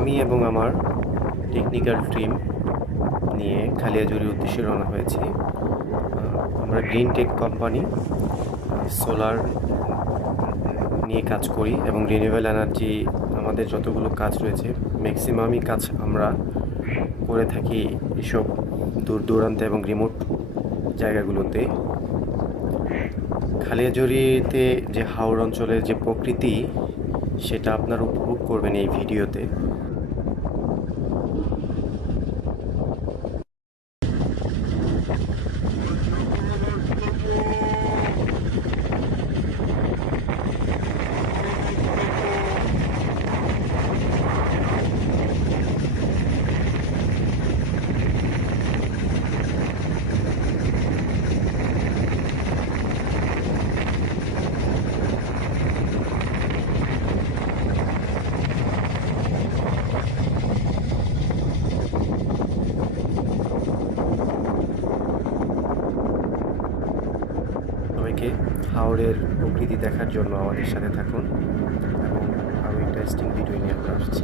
আমি এবং আমার টেকনিক্যাল টিম নিয়ে খালিয়াজুড়ির উদ্দেশ্যে রওনা হয়েছি। আমরা গ্রিন টেক কোম্পানি সোলার নিয়ে কাজ করি এবং রিনিউয়েবল এনার্জি আমাদের যতগুলো কাজ রয়েছে ম্যাক্সিমামই কাজ আমরা করে থাকি এসব দূর দূরান্তে এবং রিমোট জায়গাগুলোতে। খালিয়াজুড়িতে যে হাওড় অঞ্চলের যে প্রকৃতি সেটা আপনারা উপভোগ করবেন এই ভিডিওতে। সবাইকে হাওড়ের প্রকৃতি দেখার জন্য আমাদের সাথে থাকুন এবং আরও ইন্টারেস্টিং ভিডিও নিয়ে আমরা আসছি।